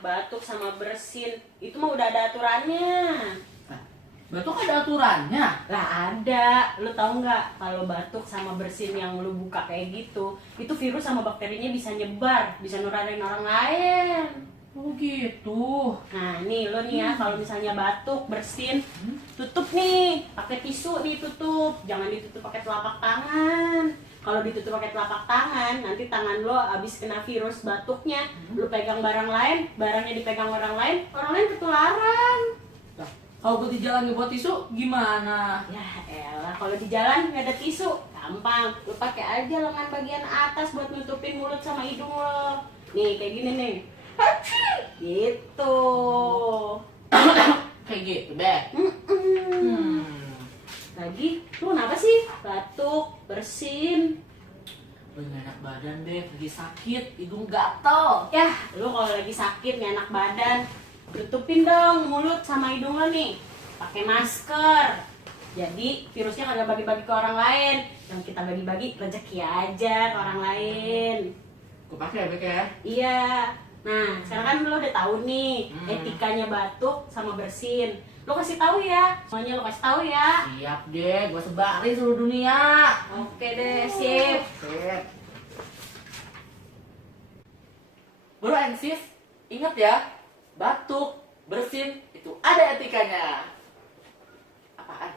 batuk sama bersin. Itu mah udah ada aturannya. Batuk ada aturannya. Lah ada, lu tahu nggak kalau batuk sama bersin yang lu buka kayak gitu, itu virus sama bakterinya bisa nyebar, bisa nularin orang lain. Oh gitu. Nah nih lo nih ya, kalau misalnya batuk, bersin, tutup nih, pakai tisu nih tutup, jangan ditutup pakai telapak tangan. Kalau ditutup pakai telapak tangan, nanti tangan lo abis kena virus batuknya, lo pegang barang lain, barangnya dipegang orang lain ketularan. Kalau gue di jalan buat tisu gimana? Ya elah, kalau di jalan nggak ada tisu, gampang. Lo pakai aja lengan bagian atas buat nutupin mulut sama hidung lo. Nih kayak gini nih, gitu. Kayak gitu deh. Lagi, lu kenapa sih? Batuk, bersin. Gue gak enak badan deh, lagi sakit, hidung gatel. Ya, lu kalau lagi sakit gak enak badan, tutupin dong mulut sama hidung lo nih. Pakai masker. Jadi virusnya kagak bagi-bagi ke orang lain. Yang kita bagi-bagi rezeki aja ke orang lain. Gue pakai ya, Bek ya? Iya. Nah, sekarang kan lo udah tahu nih etikanya batuk sama bersin. Lo kasih tahu ya, semuanya lo kasih tahu ya. Siap deh, gue sebarin seluruh dunia. Oke deh, sip. Sip. Bro and sis, ingat ya, batuk, bersin, itu ada etikanya. Apaan?